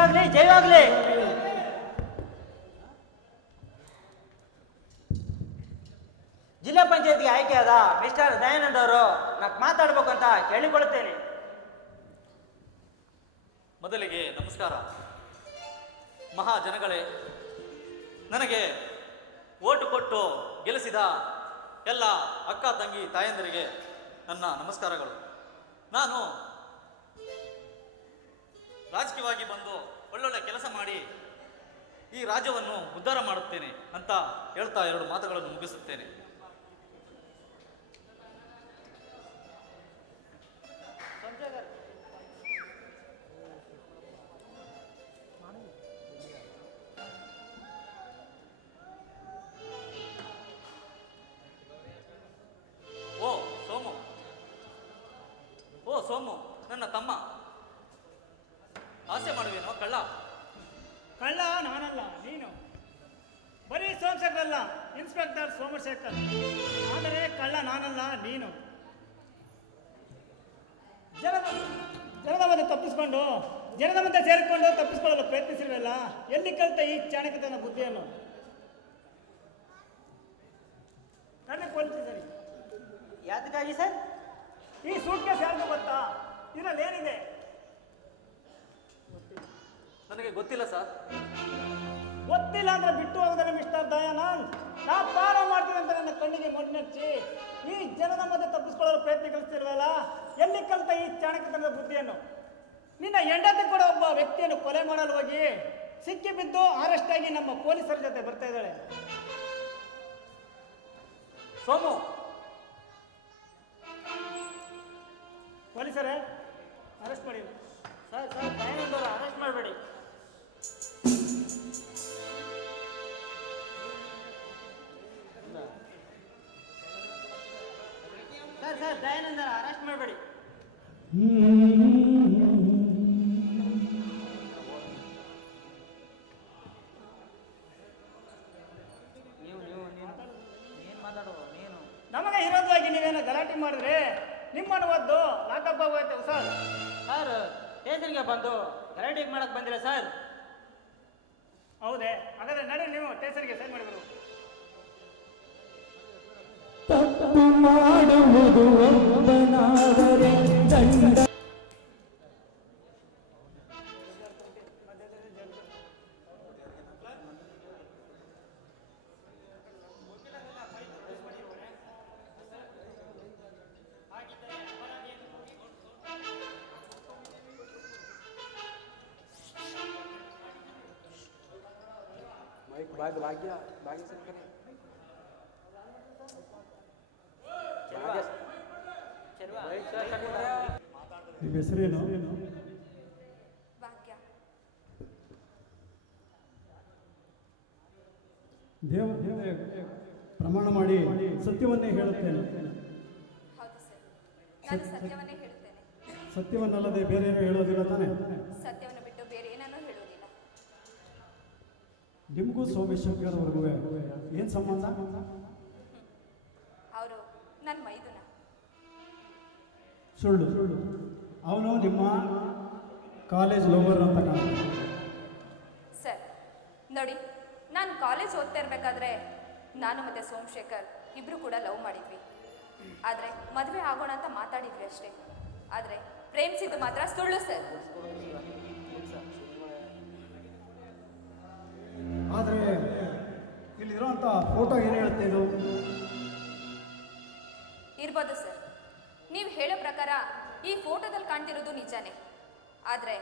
ಜಯವಾಗ್ಲಿ ಜಯವಾಗ್ಲಿ. ಜಿಲ್ಲಾ ಪಂಚಾಯತ್ಗೆ ಆಯ್ಕೆಯಾದ ಮಿಸ್ಟರ್ ದಯಾನಂದ್ ಅವರು ಮಾತಾಡ್ಬೇಕು ಅಂತ ಕೇಳಿಕೊಳ್ಳುತ್ತೇನೆ. ಮೊದಲಿಗೆ ನಮಸ್ಕಾರ. ಮಹಾಜನಗಳೇ, ನನಗೆ ಓಟು ಕೊಟ್ಟು ಗೆಲ್ಲಿಸಿದ ಎಲ್ಲ ಅಕ್ಕ ತಂಗಿ ತಾಯಂದಿರಿಗೆ ನನ್ನ ನಮಸ್ಕಾರಗಳು. ನಾನು ರಾಜಕೀಯವಾಗಿ ಬಂದು ಒಳ್ಳೊಳ್ಳೆ ಕೆಲಸ ಮಾಡಿ ಈ ರಾಜ್ಯವನ್ನು ಉದ್ಧಾರ ಮಾಡುತ್ತೇನೆ ಅಂತ ಹೇಳ್ತಾ ಎರಡು ಮಾತುಗಳನ್ನು ಮುಗಿಸುತ್ತೇನೆ. ಸೋಮು, ನನ್ನ ತಮ್ಮ. ಆಸೆ ಮಾಡುವೇನೋ ಕಳ್ಳ? ಕಳ್ಳ ನಾನಲ್ಲ, ನೀನು. ಬರೀ ಸೋಮಶೇಖರ್ ಅಲ್ಲ, ಇನ್ಸ್ಪೆಕ್ಟರ್ ಸೋಮಶೇಖರ್. ಆದರೆ ಕಳ್ಳ ನಾನಲ್ಲ, ನೀನು. ಜನದ ಮುಂದೆ ತಪ್ಪಿಸ್ಕೊಂಡು, ಜನದ ಮುಂದೆ ಸೇರಿಕೊಂಡು ತಪ್ಪಿಸ್ಕೊಳ್ಳಲು ಪ್ರಯತ್ನಿಸಿರುವಲ್ಲ, ಎಲ್ಲಿ ಕಲಿತ ಈ ಚಾಣಕ್ಯತನ ಬುದ್ಧಿಯನ್ನು? ಕಣ್ಣಕ್ಕೆ ಹೋಲಿಸಿ ಸರಿ. ಯಾತಕ್ಕಾಗಿ ಸರ್? ಈ ಸೂಟ್ ಕೇಸ್ ಯಾರಿಗೂ ಗೊತ್ತಾ? ಇದರಲ್ಲಿ ಏನಿದೆ? ನನಗೆ ಗೊತ್ತಿಲ್ಲ ಸರ್. ಗೊತ್ತಿಲ್ಲ ಅಂದ್ರೆ ಬಿಟ್ಟು ಹೋಗೋದಲ್ಲ ಮಿಸ್ಟರ್ ದಯಾನಂದ್. ನಾ ಪಾರ ಮಾಡ್ತೀನಿ ಅಂತ ನನ್ನ ಕಣ್ಣಿಗೆ ಮೊಣ್ಣಚ್ಚಿ ಈ ಜನದ ಮಧ್ಯೆ ತಪ್ಪಿಸ್ಕೊಳ್ಳೋ ಪ್ರಯತ್ನಿಸ್ತಿಲ್ವಲ್ಲ, ಎಲ್ಲಿ ಕಲಿತ ಈ ಚಾಣಕ್ಯತನದ ಬುದ್ಧಿಯನ್ನು? ನಿನ್ನ ಹೆಂಡತಿ ಕೂಡ ಒಬ್ಬ ವ್ಯಕ್ತಿಯನ್ನು ಕೊಲೆ ಮಾಡಲು ಹೋಗಿ ಸಿಕ್ಕಿ ಬಿದ್ದು ಅರೆಸ್ಟ್ ಆಗಿ ನಮ್ಮ ಪೊಲೀಸರ ಜೊತೆ ಬರ್ತಾ ಇದ್ದಾಳೆ. ಸೋಮು, ಪೊಲೀಸರೇ ಅರೆಸ್ಟ್ ಮಾಡಿ. ಸರ್ ಸರ್ ದಯಾನಂದ್ ಅವರು ಅರೆಸ್ಟ್ ಮಾಡಬೇಡಿ. ಸರ್ ಸರ್ ದಯಾನಂದ್ ಅವರು ಅರೆಸ್ಟ್ ಮಾಡಬೇಡಿ. ನೀನು ಮಾತಾಡುವ ನೀನು. ನಮಗೆ ವಿರೋಧವಾಗಿ ನೀವೇನೋ ಗಲಾಟೆ ಮಾಡಿದ್ರೆ ನಿಮ್ಮನ್ನು ಒದ್ದು ಲಾಕಪ್ ಆಗೋಯ್ತು ಸರ್. ಸರ್ ಸ್ಟೇಷನ್ಗೆ ಬಂದು ಗಲಾಟೆ ಮಾಡಕ್ ಬಂದಿಲ್ಲ ಸರ್. ಹೌದೇ? ಹಾಗಾದ್ರೆ ನಡೆ, ನೀವು ಸ್ಟೇಷನ್ಗೆ ಸೈನ್ ಮಾಡಿ ಬರು. ತಪ್ಪು ಮಾಡುವುದು ಒಬ್ಬನಾದರೆ ದಂಡ. ಭಾಗ್ಯ ಭಾಗ್ಯ ಸರ್ಕರೆ ನಿಮ್ಮ ಹೆಸರೇನು? ಭಾಗ್ಯ. ದೇವ ಪ್ರಮಾಣ ಮಾಡಿ ಸತ್ಯವನ್ನೇ ಹೇಳುತ್ತೇನೆ. ಹೌದು ಸರ್, ನಾನು ಸತ್ಯವನ್ನೇ ಹೇಳುತ್ತೇನೆ. ಸತ್ಯವನ್ನಲ್ಲದೆ ಬೇರೆ ಏನು ಹೇಳೋದಿಲ್ಲ ತಾನೆ? ಸತ್ಯವನ್ನು ಬಿಟ್ಟು ಬೇರೆ ಏನನ್ನೂ ಹೇಳುವುದಿಲ್ಲ. ನಿಮಗೂ ಸೋಮೇಶ್ವರ್ ಅವ್ರಿಗೂ ಏನು ಸಂಬಂಧ? ಅವರು ನನ್ನ ಮೈದುನ. ಸುಳ್ಳು. ಅವನು ನಿಮ್ಮ ಕಾಲೇಜ್ ಲವರ್ ಅಂತ ಕಾಣುತ್ತೆ. ಸರ್ ನೋಡಿ, ನಾನು ಕಾಲೇಜ್ ಓದ್ತಾ ಇರಬೇಕಾದ್ರೆ ನಾನು ಮತ್ತು ಸೋಮಶೇಖರ್ ಇಬ್ಬರು ಕೂಡ ಲವ್ ಮಾಡಿದ್ವಿ. ಆದರೆ ಮದುವೆ ಆಗೋಣ ಅಂತ ಮಾತಾಡಿದ್ವಿ ಅಷ್ಟೇ. ಆದರೆ ಪ್ರೇಮಿಸಿದ್ದು ಮಾತ್ರ ಸುಳ್ಳು ಸರ್. ಆದರೆ ಇಲ್ಲಿರುವಂಥ ಫೋಟೋ ಏನು ಹೇಳುತ್ತೆ? ಇದು ಇರ್ಬೋದು ಸರ್. ನೀವು ಹೇಳೋ ಪ್ರಕಾರ ಈ ಫೋಟೋದಲ್ಲಿ ಕಾಣ್ತಿರೋದು ನಿಜಾನೇ. ಆದರೆ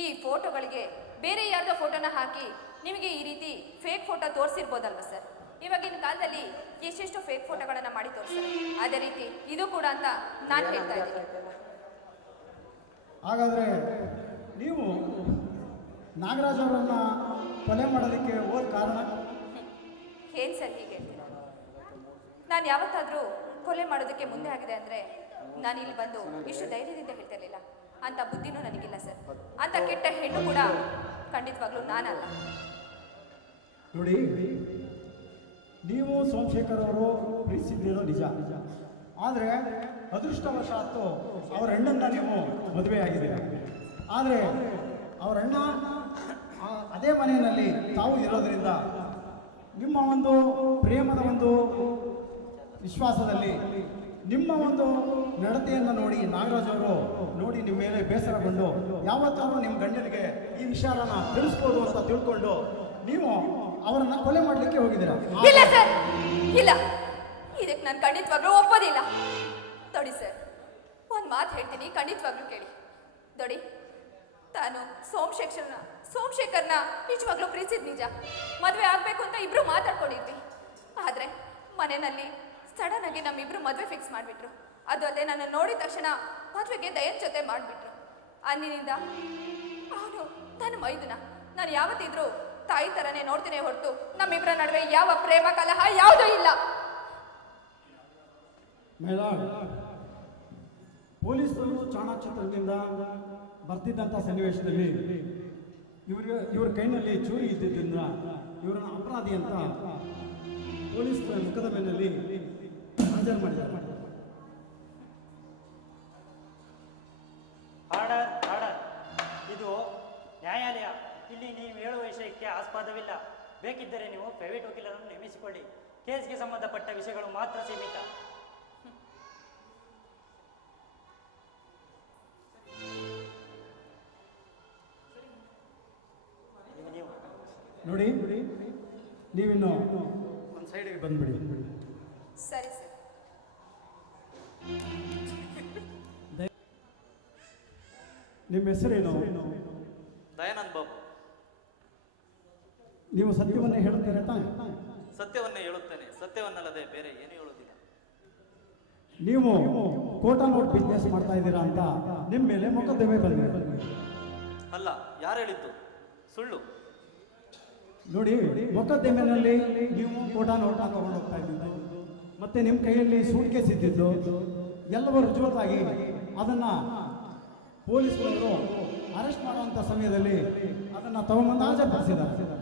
ಈ ಫೋಟೋಗಳಿಗೆ ಬೇರೆ ಯಾರ್ದೋ ಫೋಟೋನ ಹಾಕಿ ನಿಮಗೆ ಈ ರೀತಿ ಫೇಕ್ ಫೋಟೋ ತೋರಿಸಿರ್ಬೋದಲ್ವ ಸರ್? ಇವಾಗಿನ ಕಾಲದಲ್ಲಿ ಎಷ್ಟೆಷ್ಟು ಫೇಕ್ ಫೋಟೋಗಳನ್ನು ಮಾಡಿ ತೋರಿಸ್ತಾರೆ. ಅದೇ ರೀತಿ ಇದು ಕೂಡ ಅಂತ ನಾನು ಹೇಳ್ತಾ ಇದ್ದೀನಿ. ಹಾಗಾದರೆ ನೀವು ನಾಗರಾಜ್ ಅವರನ್ನು ಕೊಲೆ ಮಾಡೋದಕ್ಕೆ ಹೋದ ಕಾರಣ ಏನು ಸರ್ ಹೀಗೆ ಹೇಳ್ತೀರಾ? ನಾನು ಯಾವತ್ತಾದರೂ ಕೊಲೆ ಮಾಡೋದಕ್ಕೆ ಮುಂದೆ ಆಗಿದೆ ಅಂದರೆ ನಾನು ಇಲ್ಲಿ ಬಂದು ಇಷ್ಟು ಧೈರ್ಯದಿಂದ ಹೇಳ್ತಾ ಇರಲಿಲ್ಲ. ಅಂಥ ಬುದ್ಧಿನೂ ನನಗಿಲ್ಲ ಸರ್. ಅಂಥ ಕೆಟ್ಟ ಹೆಣ್ಣು ಕೂಡ ಖಂಡಿತವಾಗ್ಲೂ ನಾನಲ್ಲ. ನೋಡಿ, ನೀವು ಸೋಮಶೇಖರ್ ಅವರು ಪ್ರೀತಿಸಿದ್ದೀರೋ ನಿಜ. ಆದರೆ ಅದೃಷ್ಟವಶಾತ್ತು ಅವರ ಹೆಣ್ಣನ್ನು ನೀವು ಮದುವೆ ಆಗಿದ್ದೀರ. ಆದರೆ ಅವರಣ್ಣ ಅದೇ ಮನೆಯಲ್ಲಿ ತಾವು ಇರೋದರಿಂದ ನಿಮ್ಮ ಒಂದು ಪ್ರೇಮದ ಒಂದು ವಿಶ್ವಾಸದಲ್ಲಿ ನಿಮ್ಮ ಒಂದು ನಡತೆಯನ್ನು ನೋಡಿ ನಾಗರಾಜ್ ಅವರು ನೋಡಿ ನಿಮ್ಮ ಮೇಲೆ ಬೇಸರಗೊಂಡು ಯಾವತ್ತಾದ್ರೂ ನಿಮ್ಮ ಗಂಡನಿಗೆ ಈ ವಿಚಾರನ ತಿಳಿಸ್ಬೋದು ಅಂತ ತಿಳ್ಕೊಂಡು ನೀವು ಅವರನ್ನ ಕೊಲೆ ಮಾಡಲಿಕ್ಕೆ ಹೋಗಿದ್ದೀರಾ. ಇಲ್ಲ ಸರ್, ಇಲ್ಲ, ಇದಕ್ಕೆ ನಾನು ಖಂಡಿತವಾಗ್ಲೂ ಒಪ್ಪೋದಿಲ್ಲ. ನೋಡಿ ಸರ್, ಒಂದು ಮಾತು ಹೇಳ್ತೀನಿ, ಖಂಡಿತವಾಗ್ಲೂ ಕೇಳಿ. ನೋಡಿ, ತಾನು ಸೋಮಶೇಖರ್ನ ನಿಜವಾಗ್ಲೂ ಪ್ರೀತಿಸಿದ ನಿಜ. ಮದುವೆ ಆಗಬೇಕು ಅಂತ ಇಬ್ರು ಮಾತಾಡ್ಕೊಂಡಿದ್ವಿ. ಆದರೆ ಮನೆಯಲ್ಲಿ ಸಡನ್ ಆಗಿ ನಮ್ಮಿಬ್ರು ಮದುವೆ ಫಿಕ್ಸ್ ಮಾಡಿಬಿಟ್ರು. ಅದು ಅಲ್ಲದೆ ನನ್ನ ನೋಡಿದ ತಕ್ಷಣ ಮದುವೆಗೆ ದಯನ್ ಜೊತೆ ಮಾಡಿಬಿಟ್ರು. ಅಂದಿನಿಂದ ಅವನು ನನ್ನ ಮೈದುನ. ನಾನು ಯಾವತ್ತಿದ್ರೂ ತಾಯಿ ಥರನೇ ನೋಡ್ತೀನಿ ಹೊರತು ನಮ್ಮಿಬ್ಬರ ನಡುವೆ ಯಾವ ಪ್ರೇಮ ಕಲಹ ಯಾವುದೂ ಇಲ್ಲ. ಪೊಲೀಸರು ಚಾಣಾಕ್ಷತನದಿಂದ ಬರ್ತಿದ್ದಂಥ ಸನ್ನಿವೇಶದಲ್ಲಿ ಇವ್ರ ಕೈನಲ್ಲಿ ಚೂರಿ ಇದ್ದಿದ್ದರಿಂದ ಇವರನ್ನ ಅಪರಾಧಿ ಅಂತ ಪೊಲೀಸ್ ಮೊಕದ್ದಮೆಯಲ್ಲಿ ಹಾಜರು ಮಾಡಿದ್ದಾರೆ. ಆರ್ಡರ್. ಇದು ನ್ಯಾಯಾಲಯ. ಇಲ್ಲಿ ನೀವು ಹೇಳುವ ವಿಷಯಕ್ಕೆ ಆಸ್ಪದವಿಲ್ಲ. ಬೇಕಿದ್ದರೆ ನೀವು ಪ್ರೈವೇಟ್ ವಕೀಲರನ್ನು ನೇಮಿಸಿಕೊಳ್ಳಿ. ಕೇಸ್ಗೆ ಸಂಬಂಧಪಟ್ಟ ವಿಷಯಗಳು ಮಾತ್ರ ಸೀಮಿತ. ನೋಡಿ, ನೀವಿನ್ನು ಒಂದು ಸೈಡಿಗೆ ಬಂದ್ಬಿಡಿ. ಸರಿ ಸರ್. ನಿಮ್ಮ ಹೆಸರೇನು? ದಯಾನಂದ್ ಬಾಬು. ನೀವು ಸತ್ಯವನ್ನೇ ಹೇಳುತ್ತೀರಾ ತಾನೆ? ಸತ್ಯವನ್ನೇ ಹೇಳುತ್ತೇನೆ, ಸತ್ಯವನ್ನಲ್ಲದೆ ಬೇರೆ ಏನು ಹೇಳುವುದಿಲ್ಲ. ನೀವು ಕೋಟಾ ನೋಟ್ ಬಿಸ್ನೆಸ್ ಮಾಡ್ತಾ ಇದ್ದೀರಾ ಅಂತ ನಿಮ್ಮ ಮೇಲೆ ಮೊಕದ್ದಮೆ ಬಂದಿದೆ. ಅಲ್ಲ, ಯಾರು ಹೇಳಿದ್ದು? ಸುಳ್ಳು. ನೋಡಿ, ಮೊಕದ್ದಮೆನಲ್ಲಿ ನೀವು ಕೋಟಾ ನೋಟ್ ತಗೊಂಡು ಹೋಗ್ತಾ ಇದ್ದಿದ್ದು ಮತ್ತೆ ನಿಮ್ಮ ಕೈಯಲ್ಲಿ ಸೂಟ್ ಕೇಸ್ ಇದ್ದಿದ್ದು ಎಲ್ಲವೂ ರುಜುವಾತಾಗಿ ಅದನ್ನ ಪೊಲೀಸರು ಅರೆಸ್ಟ್ ಮಾಡುವಂಥ ಸಮಯದಲ್ಲಿ ಅದನ್ನ ತಗೊಂಬಂದು ಹಾಜರುಪಡಿಸಿದ್ದಾರೆ.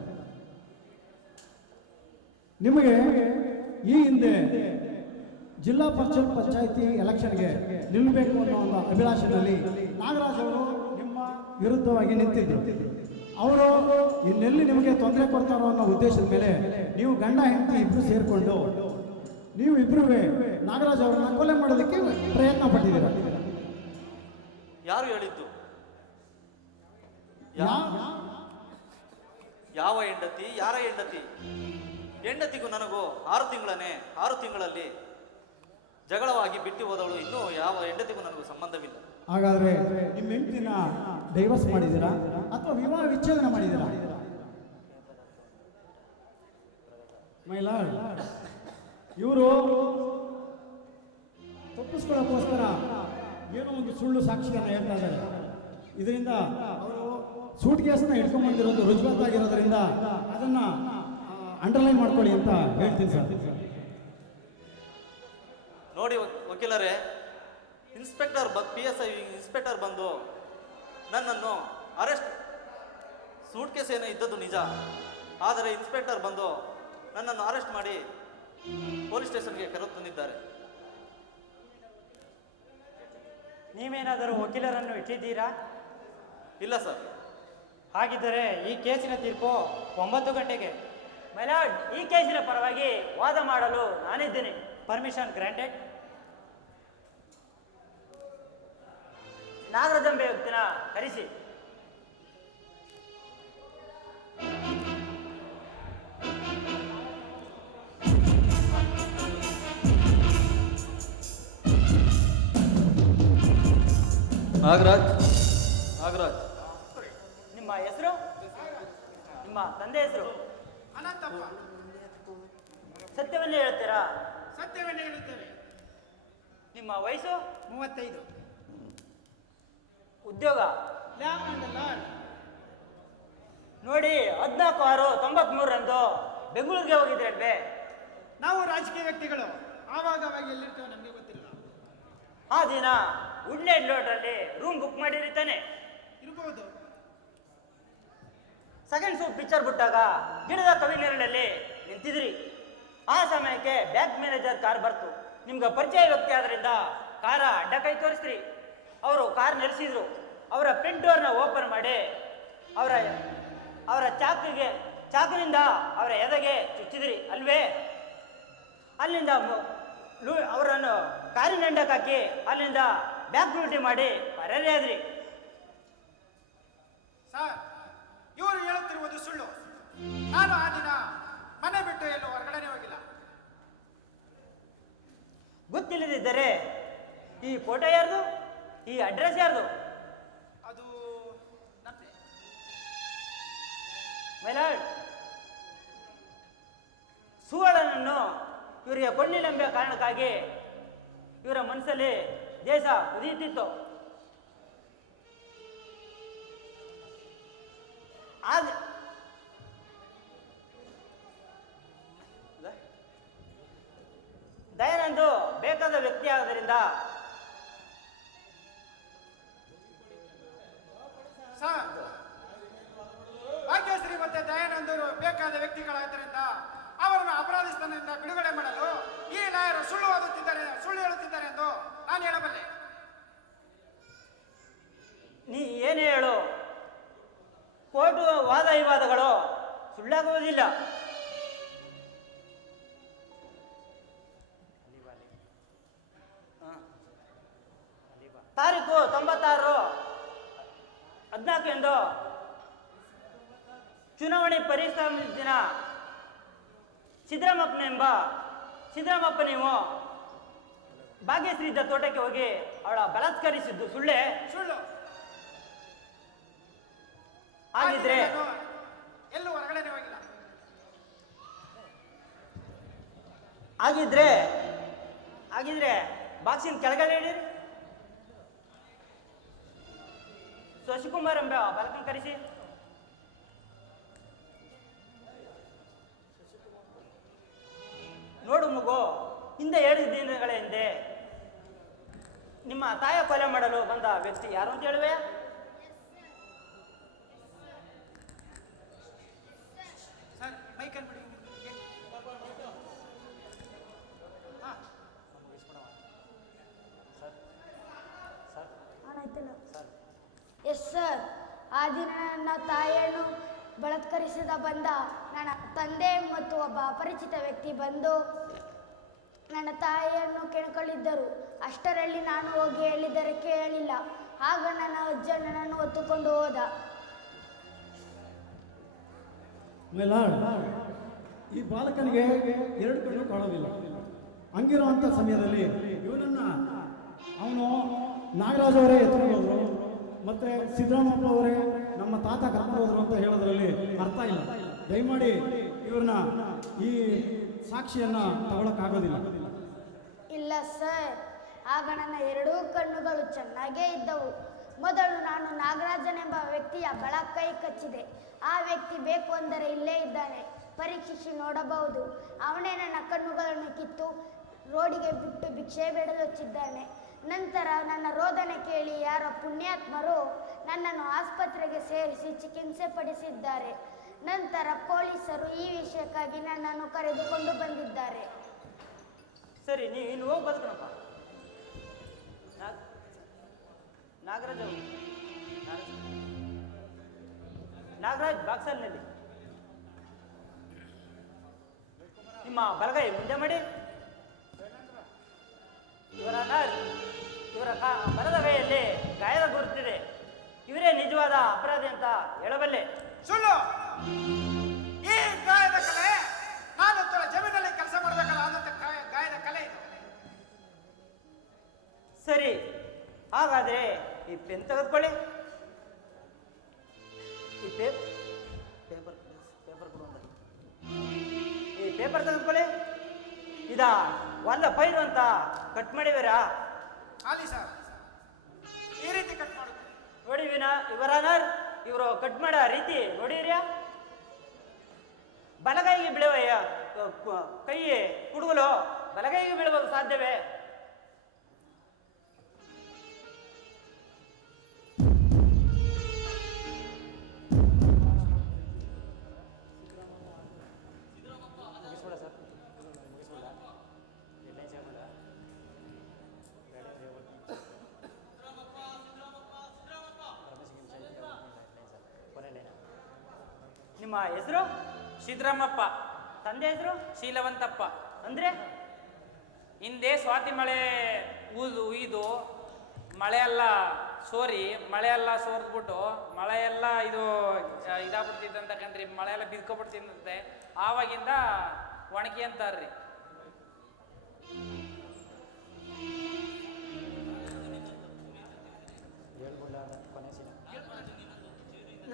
ನಿಮಗೆ ಈ ಹಿಂದೆ ಜಿಲ್ಲಾ ಪರಿಷತ್ ಪಂಚಾಯಿತಿ ಎಲೆಕ್ಷನ್ಗೆ ನಿಲ್ಲಬೇಕು ಅನ್ನೋ ಒಂದು ಅಭಿಲಾಷೆಯಲ್ಲಿ ನಾಗರಾಜ್ ಅವರು ನಿಮ್ಮ ವಿರುದ್ಧವಾಗಿ ನಿಂತಿದ್ದರು. ಅವರು ಇನ್ನೆಲ್ಲಿ ನಿಮಗೆ ತೊಂದರೆ ಕೊಡ್ತಾರೋ ಅನ್ನೋ ಉದ್ದೇಶದ ಮೇಲೆ ನೀವು ಗಂಡ ಹೆಂಡತಿ ಇಬ್ರು ಸೇರಿಕೊಂಡು ನೀವು ಇಬ್ರು ನಾಗರಾಜ್ ಅವರನ್ನ ಕೊಲೆ ಮಾಡೋದಕ್ಕೆ ಪ್ರಯತ್ನ ಪಟ್ಟಿದ್ದೀರ. ಯಾರು ಹೇಳಿದ್ದು? ಯಾವ ಹೆಂಡತಿ? ಯಾರ ಹೆಂಡತಿ? ಹೆಂಡತಿಗೂ ನನಗೂ 6 ತಿಂಗಳೇ. 6 ತಿಂಗಳಲ್ಲಿ ಜಗಳವಾಗಿ ಬಿಟ್ಟು ಹೋದವಳು. ಇನ್ನೂ ಯಾವ ಹೆಂಡತಿಗೂ ನನಗೂ ಸಂಬಂಧವಿಲ್ಲ. ಹಾಗಾದ್ರೆ ನಿಮ್ಮ ಹೆಂಡತಿನ ಡೈವರ್ಸ್ ಮಾಡಿದ್ದೀರಾ ಅಥವಾ ವಿವಾಹ ವಿಚ್ಛೇದನ ಮಾಡಿದ್ದೀರಾ? ಮೈಲಾಡ್, ಇವರು ತಪ್ಪಿಸ್ಕೊಳ್ಳೋಕ್ಕೋಸ್ಕರ ಏನೋ ಒಂದು ಸುಳ್ಳು ಸಾಕ್ಷಿಯನ್ನು ಹೇಳ್ತಾ ಇದ್ದಾರೆ. ಇದರಿಂದ ಅವರು ಸೂಟ್ ಕೇಸನ್ನ ಹಿಡ್ಕೊಂಡ್ಬಂದಿರೋದು ರುಜುವಾತಾಗಿರೋದ್ರಿಂದ ಅದನ್ನ ಅಂಡರ್ಲೈನ್ ಮಾಡ್ಕೊಳ್ಳಿ ಅಂತ ಹೇಳ್ತೀನಿ ಸರ್. ನೋಡಿ ವಕೀಲರೇ, PSI ಇನ್ಸ್ಪೆಕ್ಟರ್ ಬಂದು ನನ್ನನ್ನು ಸೂಟ್ ಕೇಸ್ ಏನೋ ಇದ್ದದ್ದು ನಿಜ. ಆದರೆ ಇನ್ಸ್ಪೆಕ್ಟರ್ ಬಂದು ನನ್ನನ್ನು ಅರೆಸ್ಟ್ ಮಾಡಿ ಪೊಲೀಸ್ ಸ್ಟೇಷನ್ಗೆ ಕರೆತಂದಿದ್ದಾರೆ. ನೀವೇನಾದರೂ ವಕೀಲರನ್ನು ಇಟ್ಟಿದ್ದೀರಾ? ಇಲ್ಲ ಸರ್. ಹಾಗಿದ್ದರೆ ಈ ಕೇಸಿನ ತೀರ್ಪು 9 ಗಂಟೆಗೆ. ಮೈಲಾರ್ಡ್, ಈ ಕೇಸಿನ ಪರವಾಗಿ ವಾದ ಮಾಡಲು ನಾನಿದ್ದೇನೆ. Permission granted. ನಾಗರಾಜಂಬೆ ವ್ಯಕ್ತಿನ ಕರೆಸಿ. ನಾಗರಾಜ್, ನಿಮ್ಮ ಹೆಸರು? ನಿಮ್ಮ ತಂದೆ ಹೆಸರು? ಅನಂತಪ್ಪ. ಸತ್ಯವನ್ನೇ ಹೇಳ್ತೀರಾ? ಸತ್ಯವನ್ನೇ ಹೇಳುತ್ತೇವೆ. ನಿಮ್ಮ ವಯಸ್ಸು? 35. ಉದ್ಯೋಗ? Lab and lord. ನೋಡಿ, 14/6/93ರಂದು ಬೆಂಗಳೂರಿಗೆ ಹೋಗಿದ್ರಲ್ವೇ? ನಾವು ರಾಜಕೀಯ ವ್ಯಕ್ತಿಗಳು ಆವಾಗ ಎಲ್ಲಿರ್ತೇವೆ ನಮಗೆ ಗೊತ್ತಿಲ್ಲ. ಆ ದಿನ ವುಡ್ಲೆಂಡ್ ಲೋಡ್ರಲ್ಲಿ ರೂಮ್ ಬುಕ್ ಮಾಡಿರ್ತಾನೆ. ಇರಬಹುದು. ಸೆಕೆಂಡ್ ಶೋ ಪಿಕ್ಚರ್ ಬಿಟ್ಟಾಗ ಗಿಡದ ಕವಿನೆರಳಲ್ಲಿ ನಿಂತಿದ್ರಿ. ಆ ಸಮಯಕ್ಕೆ ಬ್ಯಾಂಕ್ ಮ್ಯಾನೇಜರ್ ಕಾರ್ ಬರ್ತು. ನಿಮ್ಗೆ ಪರಿಚಯ ವ್ಯಕ್ತಿ ಆದ್ರಿಂದ ಕಾರ ಅಡ್ಡ ಕೈ ತೋರಿಸ್ರಿ. ಅವರು ಕಾರ್ ನಿಲ್ಲಿಸಿದ್ರು. ಅವರ ಫ್ರಂಟ್ ಡೋರ್ನ ಓಪನ್ ಮಾಡಿ ಅವರ ಅವರ ಚಾಕಿನಿಂದ ಅವರ ಎದೆಗೆ ಚುಚ್ಚಿದ್ರಿ ಅಲ್ವೇ? ಅಲ್ಲಿಂದ ಅವರನ್ನು ಕಾರಿನ ಹೆಂಡಕ್ಕೆ ಹಾಕಿ ಅಲ್ಲಿಂದ ಬ್ಯಾಕ್ ಡ್ಯೂಟಿ ಮಾಡಿ ಪರಾರಿಯಾದ್ರಿ. ಸರ್, ಇವರು ಹೇಳುತ್ತಿರುವುದು ಸುಳ್ಳು. ನಾನು ಆ ದಿನ ಮನೆ ಬಿಟ್ಟು ಎಲ್ಲೂ ಹೊರಗಡೆನೆ ಹೋಗಿಲ್ಲ. ಗೊತ್ತಿಲ್ಲದಿದ್ದರೆ ಈ ಫೋಟೋ ಯಾರ್ದು, ಈ ಅಡ್ರೆಸ್ ಯಾರ್ದು? ಅದು ನಮ್ಮದೇ. ಮೈಲಾಡ್, ಸುವರ್ಣನನ್ನು ಇವರಿಗೆ ಕೊಳ್ಳಿಲೆಂಬ ಕಾರಣಕ್ಕಾಗಿ ಇವರ ಮನಸ್ಸಲ್ಲಿ ದೇಶ ಕುದಿಯುತ್ತಿತ್ತು. ದಯಾನಂದು ಬೇಕಾದ ವ್ಯಕ್ತಿ ಆದ್ದರಿಂದ ಸರ್, ಭಾಗ್ಯಶ್ರೀ ಮತ್ತೆ ದಯಾನಂದರು ಬೇಕಾದ ವ್ಯಕ್ತಿಗಳಾದ್ದರಿಂದ ಅವರನ್ನು ಅಪರಾಧಿ ಸ್ಥಾನದಿಂದ ಬಿಡುಗಡೆ ಮಾಡಲು ಈ ಲಾಯರು ಸುಳ್ಳು ಹೇಳುತ್ತಿದ್ದಾರೆ ಎಂದು ನಾನು ಹೇಳಬಲ್ಲೆ. ನೀ ಏನೇ ಹೇಳು, ಕೋರ್ಟು ವಾದ ವಿವಾದಗಳು ಸುಳ್ಳಾಗುವುದಿಲ್ಲ. ತಾರೀಕು 96/14 ಎಂದು ಚುನಾವಣೆ ಪರಿಸ್ಥಿತಿ ದಿನ ಸಿದ್ದರಾಮಪ್ಪ ನೀವು ಭಾಗ್ಯಶ್ರೀ ಇದ್ದ ತೋಟಕ್ಕೆ ಹೋಗಿ ಅವಳ ಬಲಾತ್ಕರಿಸಿದ್ದು ಸುಳ್ಳೆ? ಸುಳ್ಳು. ಹಾಗಿದ್ರೆ ಎಲ್ಲೂ ಹೊರಗಡೆನೆ ಹೋಗಿಲ್ಲ. ಹಾಗಿದ್ರೆ ಬಾಕ್ಸಿನ ಕೆಳಗಡೆ ಇಡೀರಿ. ಶಶಿಕುಮಾರ್ ಎಂಬ ಬಾಲಕನ ಕರೆಸಿ. ನೋಡು ಮಗು, ಹಿಂದೆ 7 ದಿನಗಳ ಹಿಂದೆ ನಿಮ್ಮ ತಾಯ ಕೊಲೆ ಮಾಡಲು ಬಂದ ವ್ಯಕ್ತಿ ಯಾರು ಅಂತ ಹೇಳುವೆ? ಸರ್, ಮೈಕಲ್ ಬಿಡಿ. ಎಸ್ ಸರ್, ಆ ದಿನ ನನ್ನ ತಾಯಿಯನ್ನು ಬಲಾತ್ಕರಿಸಿದ ಬಂದ ನನ್ನ ತಂದೆ ಮತ್ತು ಒಬ್ಬ ಅಪರಿಚಿತ ವ್ಯಕ್ತಿ ಬಂದು ನನ್ನ ತಾಯಿಯನ್ನು ಕೆಣಕಲಿದ್ದರು. ಅಷ್ಟರಲ್ಲಿ ನಾನು ಹೋಗಿ ಹೇಳಿದರೆ ಕೇಳಲಿಲ್ಲ. ಆಗ ನನ್ನ ಅಜ್ಜ ನನ್ನನ್ನು ಹೊತ್ತುಕೊಂಡು ಹೋದ. ಈ ಬಾಲಕನಿಗೆ 2 ಕಣ್ಣು ಕಾಣೋದಿಲ್ಲ. ಹಂಗಿರುವಂಥ ಸಮಯದಲ್ಲಿ ಇವನನ್ನ ಅವನು ನಾಗರಾಜ್ ಅವರೇ ಎತ್ಕೊಂಡು ಹೋದ್ರು, ಮತ್ತೆ ಸಿದ್ದರಾಮಪ್ಪ ಅವರೇ ನಮ್ಮ ತಾತ ಕರ್ಕೊಂಡು ಹೋದ್ರು ಅಂತ ಹೇಳೋದ್ರಲ್ಲಿ ಅರ್ಥ ಇಲ್ಲ. ದಯಮಾಡಿ ಇವ್ರನ್ನ ಈ ಸಾಕ್ಷಿಯನ್ನ ತಗೊಳಕ್ಕಾಗೋದಿಲ್ಲ. ಇಲ್ಲ ಸರ್, ಆಗ ನನ್ನ 2 ಕಣ್ಣುಗಳು ಚೆನ್ನಾಗೇ ಇದ್ದವು. ಮೊದಲು ನಾನು ನಾಗರಾಜನೆಂಬ ವ್ಯಕ್ತಿಯ ಬಲ ಕೈ ಕಚ್ಚಿದೆ. ಆ ವ್ಯಕ್ತಿ ಬೇಕು ಅಂದರೆ ಇಲ್ಲೇ ಇದ್ದಾನೆ, ಪರೀಕ್ಷಿಸಿ ನೋಡಬಹುದು. ಅವನೇ ನನ್ನ ಕಣ್ಣುಗಳನ್ನು ಕಿತ್ತು ರೋಡಿಗೆ ಬಿಟ್ಟು ಭಿಕ್ಷೆ ಬೇಡಲು ಹಚ್ಚಿದ್ದಾನೆ. ನಂತರ ನನ್ನ ರೋದನೆ ಕೇಳಿ ಯಾರ ಪುಣ್ಯಾತ್ಮರು ನನ್ನನ್ನು ಆಸ್ಪತ್ರೆಗೆ ಸೇರಿಸಿ ಚಿಕಿತ್ಸೆ ಪಡಿಸಿದ್ದಾರೆ. ನಂತರ ಪೊಲೀಸರು ಈ ವಿಷಯಕ್ಕಾಗಿ ನನ್ನನ್ನು ಕರೆದುಕೊಂಡು ಬಂದಿದ್ದಾರೆ. ಸರಿ, ನೀನು ಹೋಗಿ ಬದುಕಣಪ್ಪ. ನಾಗರಾಜ್ ಬಾಕ್ಸಲ್ನಲ್ಲಿ ನಿಮ್ಮ ಬಲಗೈ ಮುಂದೆ ಮಾಡಿ. ಇವರ ಬಲದ ಕೈಯಲ್ಲಿ ಗಾಯದ ಗುರುತಿದೆ. ಇವರೇ ನಿಜವಾದ ಅಪರಾಧಿ ಅಂತ ಹೇಳಬಲ್ಲೆ. ಸುಳ್ಳು. ಈ ಗಾಯದ ಕಲೆ ನಾನು ಜಮೀನಲ್ಲಿ ಕೆಲಸ ಮಾಡಬೇಕಲ್ಲ, ಆದಂತ ಗಾಯದ ಕಲೆ ಇದು. ಸರಿ, ಹಾಗಾದ್ರೆ ಈ ಪೆನ್ ತೆಗೆದುಕೊಳ್ಳಿ. ಈ ಪೇಪರ್ ತೆಗೆದುಕೊಳ್ಳಿ. ಇದ ಒಂದ ಪೈರು ಅಂತ ಕಟ್ ಮಾಡಿವೀರಾ? ಹಾಲಿ ಸರ್, ಈ ರೀತಿ ಕಟ್ ಮಾಡುದು ನೋಡಿ ಇವರು ಕಟ್ ಮಾಡೋ ರೀತಿ ನೋಡಿರ್ಯಾ? ಬಲಗೈಗೆ ಬೀಳುವಯ್ಯ ಕೈ ಕುಡುಗಲು ಬಲಗೈಗೆ ಬೀಳುವುದು ಸಾಧ್ಯವೇ? ನಿಮ್ಮ ಹೆಸರು? ಸಿದ್ದರಾಮಪ್ಪ. ತಂದೆ ಹೆಸರು? ಶೀಲವಂತಪ್ಪ. ಅಂದ್ರೆ ಹಿಂದೆ ಸ್ವಾತಿ ಮಳೆ ಉಯ್ದು ಮಳೆ ಎಲ್ಲ ಸೋರಿ ಮಳೆ ಎಲ್ಲ ಸೋರ್ದ್ಬಿಟ್ಟು ಮಳೆ ಎಲ್ಲ ಇದಾಗ್ಬಿಡ್ತಿದ್ದಂತ ಕಣ್ರಿ, ಮಳೆ ಎಲ್ಲ ಬಿದ್ಕೊಬಿಡ್ತಿದ್ದಂತೆ. ಆವಾಗಿಂದ ಒಣಗಿ ಅಂತಾರ್ರಿ.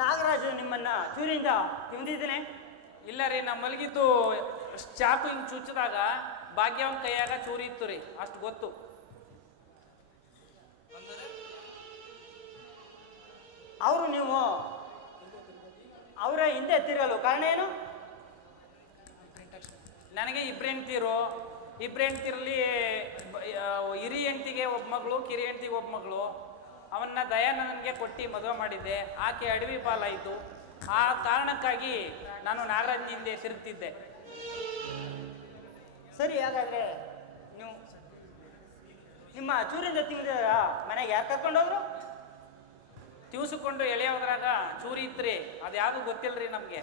ನಾಗರಾಜು ನಿಮ್ಮನ್ನ ಚೂರಿಯಿಂದ ತಿಂದಿದ್ದೇನೆ? ಇಲ್ಲ ರೀ, ನಾ ಮಲಗಿದ್ದು ಚಾಕು ಹಿಂಗೆ ಚುಚ್ಚಿದಾಗ ಭಾಗ್ಯವನ್ ಕೈಯಾಗ ಚೂರಿ ಇತ್ತು ರೀ, ಅಷ್ಟು ಗೊತ್ತು. ಅವರು ನೀವು ಅವರ ಹಿಂದೆ ತಿರುಗಲು ಕಾರಣ ಏನು? ನನಗೆ ಇಬ್ರು ಹೆಂಡ್ತಿರಲ್ಲಿ ಹಿರಿ ಹೆಂಡ್ತಿಗೆ ಒಬ್ಬ ಮಗಳು, ಕಿರಿ ಹೆಂಡ್ತಿಗೆ ಒಬ್ಬ ಮಗಳು. ಅವನ್ನ ದಯಾನಂದನ್ಗೆ ಕೊಟ್ಟು ಮದುವೆ ಮಾಡಿದ್ದೆ. ಆಕೆ ಅಡವಿ ಪಾಲಾಯಿತು. ಆ ಕಾರಣಕ್ಕಾಗಿ ನಾನು ನಾಗರಾಜನ ಹಿಂದೆ ತಿರುಗ್ತಿದ್ದೆ. ಸರಿ, ಹಾಗಾದ್ರೆ ನೀವು ನಿಮ್ಮ ಚೂರಿಂದ ತಿಂದ ಮನೆಗೆ ಯಾರು ಕರ್ಕೊಂಡೋದ್ರು? ತಿವ್ಸಿಕೊಂಡು ಎಳೆ ಹೋದ್ರಾಗ ಚೂರಿ ಇತ್ರಿ, ಅದು ಯಾವುದು ಗೊತ್ತಿಲ್ರಿ ನಮಗೆ.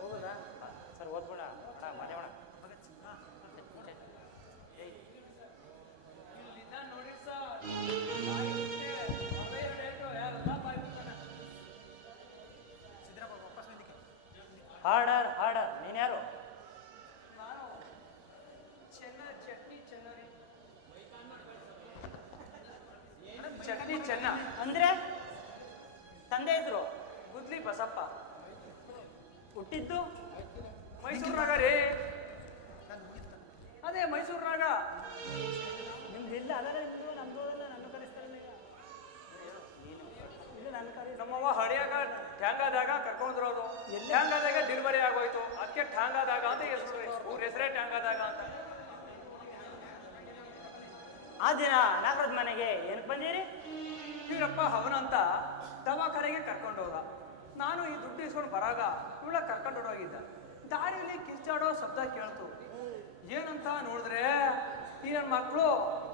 ಹೌದಾ? ಸರ್ ಓದ್ಬೇಡ, ಮಾದೇವಣ. ಹಾರ್ಡರ್ ನೀನು ಯಾರು? ಚಟ್ನಿ ಚೆನ್ನ. ಅಂದ್ರೆ ತಂದೆ ಹೆಸರು? ಗುದ್ಲಿ ಬಸಪ್ಪ. ಹುಟ್ಟಿದ್ದು ಮೈಸೂರಿನಾಗ ರೀ. ಅದೇ ಮೈಸೂರಿನಾಗ. ನಿಮ್ದು ಇಲ್ಲ ಅದಲ್ಲ, ನಿಮ್ದು ನಮ್ದು ಎಲ್ಲ ನನ್ನ ಕರೆಸ್ತಾರೆ ಈಗ. ಇದು ನನ್ನ ಕರೆ. ನಮ್ಮವ್ವ ಹಡಿಯಾಗ ಟ್ಯಾಂಗಾದಾಗ ಕರ್ಕೊಂಡ್ರೋದು. ಟ್ಯಾಂಗಾದಾಗ ಡೆಲಿವರಿ ಆಗೋಯ್ತು, ಅದಕ್ಕೆ ಟ್ಯಾಂಗಾದಾಗ ಅಂತ ಹೆಸರು. ಊರ ಹೆಸರೇ ಟ್ಯಾಂಗಾದಾಗ ಅಂತ. ಆ ದಿನ ನಾಗರಾಜ್ ಮನೆಗೆ ಏನಕ್ಕೆ ಬಂದಿರಿ? ಇವರಪ್ಪ ಅವನಂತ ದವಾಖಾನೆಗೆ ಕರ್ಕೊಂಡು ಹೋದ. ನಾನು ಈ ದುಡ್ಡು ಇಸ್ಕೊಂಡು ಬರಾಗ ಇವಳ ಕರ್ಕೊಂಡು ಹೋಗಿದ್ದ. ದಾರಿಯಲ್ಲಿ ಕಿರ್ಚಾಡೋ ಶಬ್ದ ಕೇಳ್ತು. ಏನಂತ ನೋಡಿದ್ರೆ ಈ ನನ್ನ ಮಕ್ಕಳು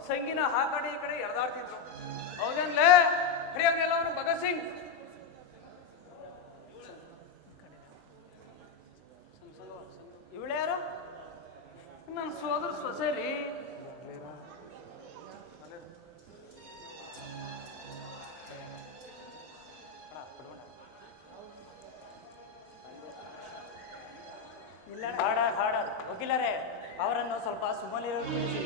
ಸಂಗಿನ ಆ ಕಡೆ ಈ ಕಡೆ ಎಳ್ದಾಡ್ತಿದ್ರು. ಹೌದೇನ್ಲೇ ಹರಿಯಂಗೆಲ್ಲ ಅವನು ಭಗತ್ ಸಿಂಗ್. ಇವಳು ಯಾರು? ನನ್ನ ಸೋದರ ಸೊಸೆ ರೀ. ಹಾರ್ಡರ್ ವಕೀಲರೇ, ಅವರನ್ನು ಸ್ವಲ್ಪ ಸುಮ್ಮನಿರು ತಿಳಿಸಿ.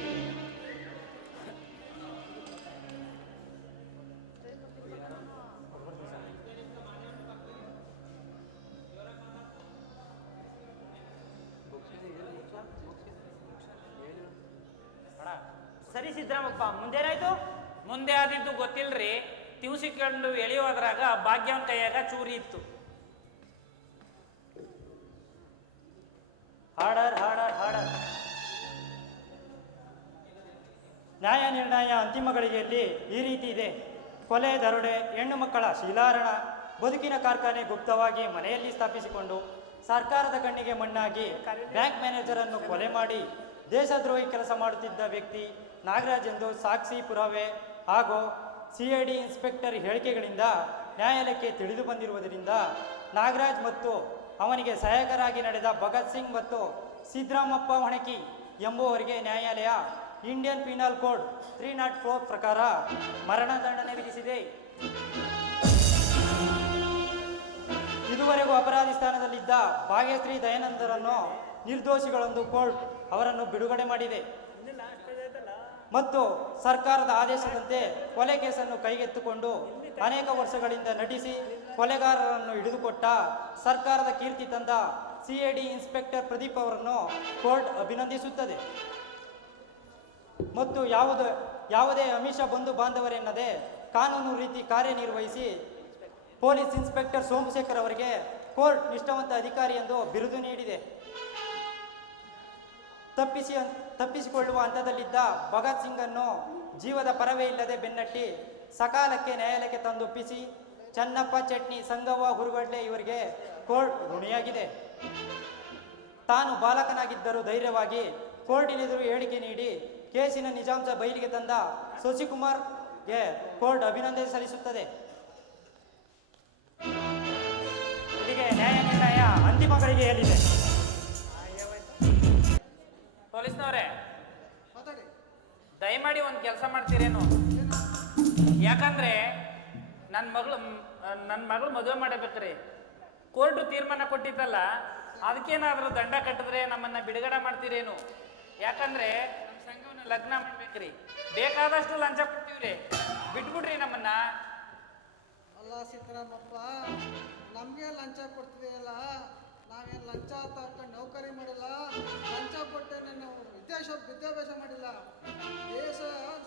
ಸರಿ ಸಿದ್ದರಾಮಪ್ಪ, ಮುಂದೇನಾಯ್ತು? ಮುಂದೆ ಆದಿದ್ದು ಗೊತ್ತಿಲ್ರಿ. ತಿವ್ಸಿಕೊಂಡು ಎಳೆಯೋದ್ರಾಗ ಭಾಗ್ಯವನ್ ಕೈಯಾಗ ಚೂರಿ ಇತ್ತು. ಹಾರ್ಡರ್ ನ್ಯಾಯ ನಿರ್ಣಯ ಅಂತಿಮ ಗಳಿಗೆಯಲ್ಲಿ ಈ ರೀತಿ ಇದೆ. ಕೊಲೆ, ದರೋಡೆ, ಹೆಣ್ಣು ಮಕ್ಕಳ ಶೀಲಾರಣ, ಬದುಕಿನ ಕಾರ್ಖಾನೆ ಗುಪ್ತವಾಗಿ ಮನೆಯಲ್ಲಿ ಸ್ಥಾಪಿಸಿಕೊಂಡು ಸರ್ಕಾರದ ಕಣ್ಣಿಗೆ ಮಣ್ಣಾಗಿ ಬ್ಯಾಂಕ್ ಮ್ಯಾನೇಜರ್ ಅನ್ನು ಕೊಲೆ ಮಾಡಿ ದೇಶದ್ರೋಹಿ ಕೆಲಸ ಮಾಡುತ್ತಿದ್ದ ವ್ಯಕ್ತಿ ನಾಗರಾಜ್ ಎಂದು ಸಾಕ್ಷಿ ಪುರಾವೆ ಹಾಗೂ CID ಇನ್ಸ್ಪೆಕ್ಟರ್ ಹೇಳಿಕೆಗಳಿಂದ ನ್ಯಾಯಾಲಯಕ್ಕೆ ತಿಳಿದು ಬಂದಿರುವುದರಿಂದ ನಾಗರಾಜ್ ಮತ್ತು ಅವನಿಗೆ ಸಹಾಯಕರಾಗಿ ನಡೆದ ಭಗತ್ ಸಿಂಗ್ ಮತ್ತು ಸಿದ್ದರಾಮಪ್ಪ ಹೊಣಕಿ ಎಂಬುವವರಿಗೆ ನ್ಯಾಯಾಲಯ ಇಂಡಿಯನ್ ಪೀನಲ್ ಕೋಡ್ 304 ಪ್ರಕಾರ ಮರಣದಂಡನೆ ವಿಧಿಸಿದೆ. ಇದುವರೆಗೂ ಅಪರಾಧಿ ಸ್ಥಾನದಲ್ಲಿದ್ದ ಭಾಗ್ಯಶ್ರೀ ದಯಾನಂದರನ್ನು ನಿರ್ದೋಷಿಗಳೆಂದು ಕೋರ್ಟ್ ಅವರನ್ನು ಬಿಡುಗಡೆ ಮಾಡಿದೆ ಮತ್ತು ಸರ್ಕಾರದ ಆದೇಶದಂತೆ ಕೊಲೆ ಕೇಸನ್ನು ಕೈಗೆತ್ತಿಕೊಂಡು ಅನೇಕ ವರ್ಷಗಳಿಂದ ನಟಿಸಿ ಕೊಲೆಗಾರರನ್ನು ಹಿಡಿದುಕೊಟ್ಟ ಸರ್ಕಾರದ ಕೀರ್ತಿ ತಂದ CID ಇನ್ಸ್ಪೆಕ್ಟರ್ ಪ್ರದೀಪ್ ಅವರನ್ನು ಕೋರ್ಟ್ ಅಭಿನಂದಿಸುತ್ತದೆ ಮತ್ತು ಯಾವುದೇ ಅಮಿಷ ಬಂಧು ಬಾಂಧವರೆನ್ನದೆ ಕಾನೂನು ರೀತಿ ಕಾರ್ಯನಿರ್ವಹಿಸಿ ಪೊಲೀಸ್ ಇನ್ಸ್ಪೆಕ್ಟರ್ ಸೋಮಶೇಖರ್ ಅವರಿಗೆ ಕೋರ್ಟ್ ನಿಷ್ಠಾವಂತ ಅಧಿಕಾರಿ ಎಂದು ಬಿರುದು ನೀಡಿದೆ. ತಪ್ಪಿಸಿಕೊಳ್ಳುವ ಹಂತದಲ್ಲಿದ್ದ ಭಗತ್ ಸಿಂಗ್ ಅನ್ನು ಜೀವದ ಪರವೇ ಇಲ್ಲದೆ ಬೆನ್ನಟ್ಟಿ ಸಕಾಲಕ್ಕೆ ನ್ಯಾಯಾಲಯಕ್ಕೆ ತಂದೊಪ್ಪಿಸಿ ಚನ್ನಪ್ಪ ಚಟ್ನಿ ಸಂಗವ್ವ ಹುರುಗಡ್ಲೆ ಇವರಿಗೆ ಕೋರ್ಟ್ ಋಣಿಯಾಗಿದೆ. ತಾನು ಬಾಲಕನಾಗಿದ್ದರೂ ಧೈರ್ಯವಾಗಿ ಕೋರ್ಟಿನೆದುರು ಹೇಳಿಕೆ ನೀಡಿ ಕೇಸಿನ ನಿಜಾಂಶ ಬಯಲಿಗೆ ತಂದ ಶಶಿಕುಮಾರ್ಗೆ ಕೋರ್ಟ್ ಅಭಿನಂದನೆ ಸಲ್ಲಿಸುತ್ತದೆ. ಹೀಗೆ ನ್ಯಾಯ ನಿರ್ಣಯ ಅಂತಿಮ ಗಳಿಗೆಯಲ್ಲಿದೆ. ಪೊಲೀಸ್ನವರೇ, ಮಾತಾಡಿ. ದಯಮಾಡಿ ಒಂದು ಕೆಲಸ ಮಾಡ್ತೀರೇನು? ಯಾಕಂದ್ರೆ ನನ್ನ ಮಗಳು ಮದುವೆ ಮಾಡಬೇಕ್ರಿ. ಕೋರ್ಟು ತೀರ್ಮಾನ ಕೊಟ್ಟಿದ್ದಲ್ಲ, ಅದಕ್ಕೇನಾದರೂ ದಂಡ ಕಟ್ಟಿದ್ರೆ ನಮ್ಮನ್ನ ಬಿಡುಗಡೆ ಮಾಡ್ತೀರೇನು? ಯಾಕಂದ್ರೆ ನಮ್ಮ ಸಂಘವನ್ನ ಲಗ್ನ ಮಾಡ್ಬೇಕ್ರಿ. ಬೇಕಾದಷ್ಟು ಲಂಚ ಕೊಡ್ತೀವ್ರಿ, ಬಿಟ್ಬಿಡ್ರಿ ನಮ್ಮನ್ನ. ಅಲ್ಲ ಸಿದ್ದರಾಮಪ್ಪ, ನಮಗೆ ಲಂಚ ಕೊಡ್ತಿದೆಯಲ್ಲ, ನಾವೇನು ಲಂಚ ತಗೊಂಡು ನೌಕರಿ ಮಾಡಿಲ್ಲ, ಲಂಚ ಕೊಟ್ಟೇನೆ ನಾವು ವಿದ್ಯಾಭ್ಯಾಸ ಮಾಡಿಲ್ಲ. ದೇಶ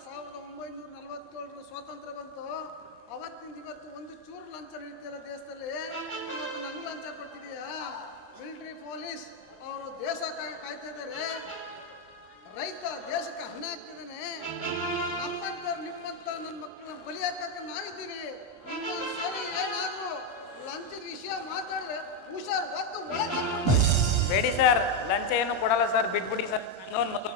1947 ಸ್ವಾತಂತ್ರ್ಯ ಬಂತು, ಅವತ್ತಿಂದ ಇವತ್ತು ಒಂದು ಚೂರು ಲಂಚ ಹಿಡಿತಿಲ್ಲ ದೇಶದಲ್ಲಿ. ಇವತ್ತು ನನಗೆ ಲಂಚ ಕೊಡ್ತಿದೀಯಾ? ಮಿಲಿಟರಿ ಪೊಲೀಸ್ ಅವರು ದೇಶ ಕಾಯ್ತಾ ಇದ್ದಾರೆ, ರೈತ ದೇಶಕ್ಕೆ ಅನ್ನ ಹಾಕ್ತಿದ್ದಾನೆ. ನಿಮ್ಮಂತ ನನ್ನ ಮಕ್ಕಳನ್ನ ಬಲಿ ಹಾಕಕ್ಕೆ ನಾವಿದ್ದೀವಿ. ಇನ್ನೊಂದು ಸರಿ ಏನಾದರೂ ಲಂಚದ ವಿಷಯ ಮಾತಾಡಿದ್ರೆ ಹುಷಾರ್ ಒತ್ತು ಒಳಗೆ ಬೇಡಿ ಸರ್, ಲಂಚ ಏನು ಕೊಡಲ್ಲ ಸರ್, ಬಿಟ್ಬಿಡಿ ಸರ್. ಸಂಘವನ್ನು ಮದುವೆ